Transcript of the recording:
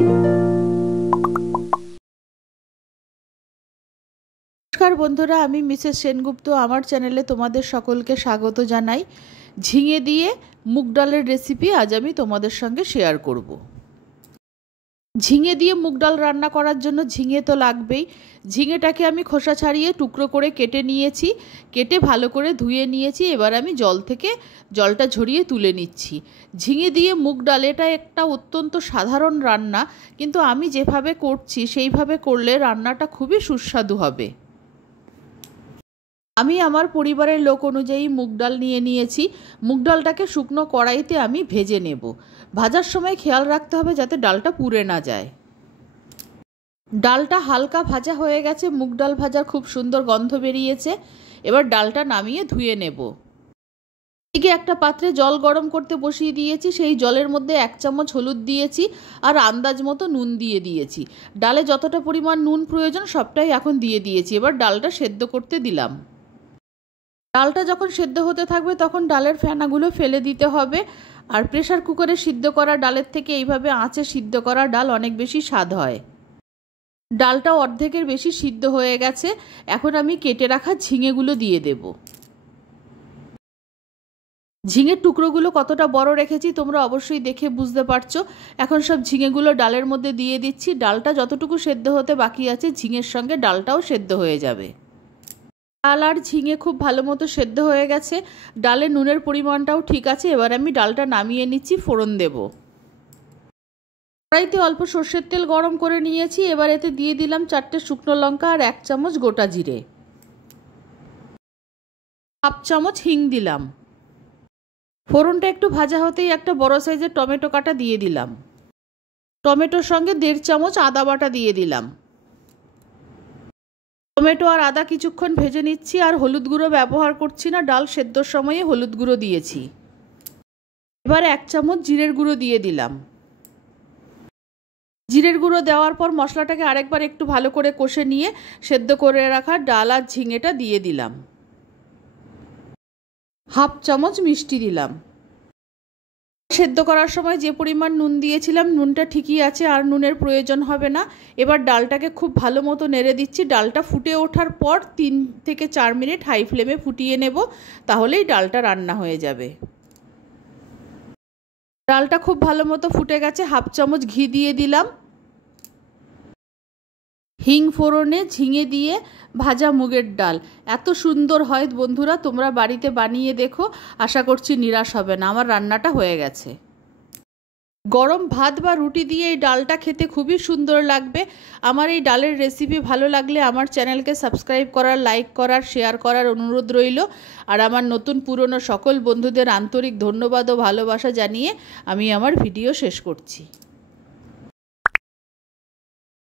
नमस्कार बंधुरा, आमी मिसेस सेनगुप्त आमार चैनेले तोमादेर सकलके स्वागत जानाई। झिंगे दिए मुग डालेर रेसिपि आज आमी तोमादेर संगे शेयर करब। झिंगे दिए मुग डाल रान्ना करार जोन्नो झिंगे तो लागबेई। झिंगेटाके आमी खोसा छाड़िए टुकरो करे केटे नियेछि, केटे भालो करे धुए नियेछि। एबार आमी जल थेके जलटा झरिए तुले निচ্ছি। झिंगे दिए मुग डाल एटा एकटा अत्यंत साधारण रान्ना, किन्तु आमी जेभाবে करछि सेइभाবে करले रान्नाटा खूबই सुस्वादु हबे। आमी आमार परिवारेर लोक अनुयायी मुग डाल निये निয়েছি। मुग डालटाके शुकनो कड़ाईते आमी भेजे नेब। भाजार समय खेयाल राखते हबे जाते डालटा पुड़े ना जाए। डालटा हालका भाजा हये गेছে, मुग डाल भाजार खूब सुंदर गन्ध बेरिয়েছে। एबार डालटा नामिয়ে धुए नेब। एदिके একটা পাত্রে জল গরম করতে বসিয়ে দিয়েছি। সেই জলের মধ্যে 1 চামচ হলুদ দিয়েছি আর আন্দাজ মতো নুন দিয়ে দিয়েছি। ডালে যতটা পরিমাণ নুন প্রয়োজন সবটাই এখন দিয়ে দিয়েছি। এবার ডালটা সেদ্ধ করতে দিলাম। ডালটা যখন সেদ্ধ হতে থাকবে তখন ডালের ফেনাগুলো ফেলে দিতে হবে। আর প্রেসার কুকারে সিদ্ধ করা ডালের থেকে এইভাবে আঁচে সিদ্ধ করা ডাল অনেক বেশি স্বাদ হয়। ডালটা অর্ধেকের বেশি সিদ্ধ হয়ে গেছে। এখন আমি কেটে রাখা ঝিঙেগুলো দিয়ে দেব। ঝিঙের টুকরোগুলো কতটা বড় রেখেছি তোমরা অবশ্যই দেখে বুঝতে পারছো। এখন সব ঝিঙেগুলো ডালের মধ্যে দিয়ে দিচ্ছি। ডালটা যতটুকু সেদ্ধ হতে বাকি আছে ঝিঙের সঙ্গে ডালটাও সেদ্ধ হয়ে যাবে। ডাল আর ঝিঙে খুব ভালো মতো সেদ্ধ হয়ে গেছে। ডালে নুনের পরিমাণটাও ঠিক আছে। এবার আমি ডালটা নামিয়ে নিচ্ছি, ফোড়ন দেব। কড়াইতে অল্প সরষের তেল গরম করে নিয়েছি। এবার এতে দিয়ে দিলাম 4টে শুকনো লঙ্কা আর 1 চামচ গোটা জিরে। হাফ চামচ হিং দিলাম। ফোড়নটা একটু ভাজা হতেই একটা বড় সাইজের টমেটো কাটা দিয়ে দিলাম। টমেটোর সঙ্গে 1.5 চামচ আদা বাটা দিয়ে দিলাম। টমেটো আর আদা কিছুক্ষণ ভেজে নিচ্ছি। আর হলুদ গুঁড়ো ব্যবহার করছি না, ডাল সেদ্ধর সময়ে হলুদ গুঁড়ো দিয়েছি। এবার 1 চামচ জিরের গুঁড়ো দিয়ে দিলাম। জিরের গুঁড়ো দেওয়ার পর মশলাটাকে আরেকবার একটু ভালো করে কষে নিয়ে সেদ্ধ করে রাখা ডাল আর ঝিঙেটা দিয়ে দিলাম। হাফ চামচ মিষ্টি দিলাম। সেদ্ধ করার সময় যে পরিমাণ নুন দিয়েছিলাম নুনটা ঠিকই আছে, আর নুনের প্রয়োজন হবে না। এবার ডালটাকে খুব ভালো মতো নেড়ে দিচ্ছি। ডালটা ফুটে ওঠার পর 3 থেকে 4 মিনিট হাই ফ্লেমে ফুটিয়ে নেব, তাহলেই ডালটা রান্না হয়ে যাবে। ডালটা খুব ভালো মতো ফুটে গেছে। হাফ চামচ ঘি দিয়ে দিলাম। হিং ফোড়নে ঝিঙে দিয়ে ভাজা মুগের ডাল এত সুন্দর হয় বন্ধুরা, তোমরা বাড়িতে বানিয়ে দেখো। আশা করছি নিরাশ হবে না। আমার রান্নাটা হয়ে গেছে। গরম ভাত বা রুটি দিয়ে এই ডালটা খেতে খুবই সুন্দর লাগবে। আমার এই ডালের রেসিপি ভালো লাগলে আমার চ্যানেলকে সাবস্ক্রাইব করার, লাইক করার, শেয়ার করার অনুরোধ রইল। আর আমার নতুন পুরনো সকল বন্ধুদের আন্তরিক ধন্যবাদ ও ভালোবাসা জানিয়ে আমি আমার ভিডিও শেষ করছি।